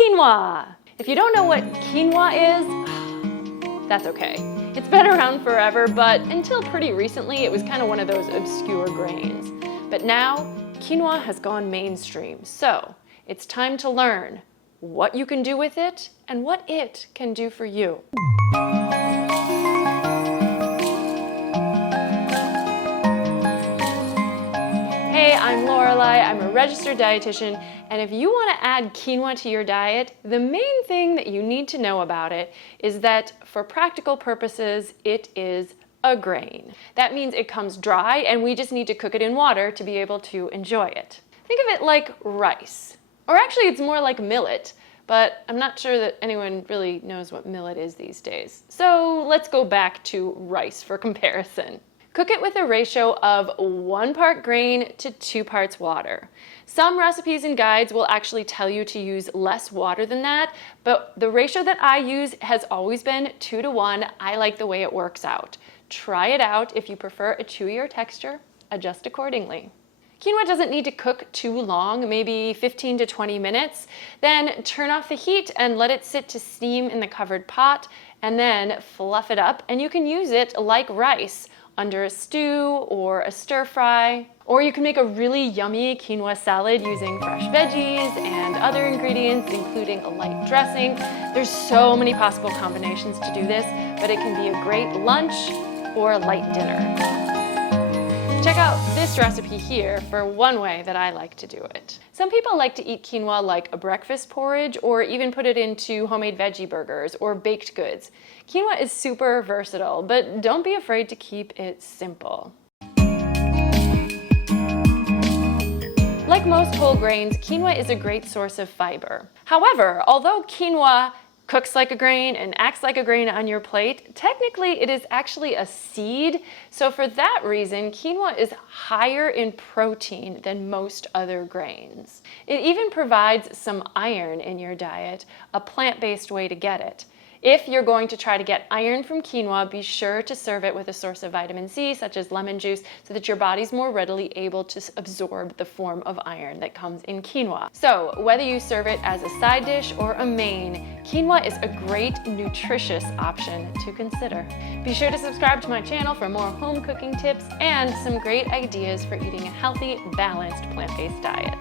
Quinoa! If you don't know what quinoa is, that's okay. It's been around forever, but until pretty recently, it was kind of one of those obscure grains. But now, quinoa has gone mainstream, so it's time to learn what you can do with it and what it can do for you. Hey, I'm Lorelei. I'm a registered dietitian, and if you want to add quinoa to your diet, the main thing that you need to know about it is that for practical purposes, it is a grain. That means it comes dry, and we just need to cook it in water to be able to enjoy it. Think of it like rice, or actually it's more like millet, but I'm not sure that anyone really knows what millet is these days. So let's go back to rice for comparison. Cook it with a ratio of 1 part grain to 2 parts water. Some recipes and guides will actually tell you to use less water than that, but the ratio that I use has always been 2 to 1. I like the way it works out. Try it out. If you prefer a chewier texture, adjust accordingly. Quinoa doesn't need to cook too long, maybe 15 to 20 minutes. Then turn off the heat and let it sit to steam in the covered pot, and then fluff it up, and you can use it like rice under a stew or a stir fry. Or you can make a really yummy quinoa salad using fresh veggies and other ingredients, including a light dressing. There's so many possible combinations to do this, but it can be a great lunch or a light dinner. Check out this recipe here for one way that I like to do it. Some people like to eat quinoa like a breakfast porridge, or even put it into homemade veggie burgers or baked goods. Quinoa is super versatile, but don't be afraid to keep it simple. Like most whole grains, quinoa is a great source of fiber. However, although quinoa cooks like a grain and acts like a grain on your plate, technically it is actually a seed. So for that reason, quinoa is higher in protein than most other grains. It even provides some iron in your diet, a plant-based way to get it. If you're going to try to get iron from quinoa, be sure to serve it with a source of vitamin C, such as lemon juice, so that your body's more readily able to absorb the form of iron that comes in quinoa. So whether you serve it as a side dish or a main, quinoa is a great nutritious option to consider. Be sure to subscribe to my channel for more home cooking tips and some great ideas for eating a healthy, balanced, plant-based diet.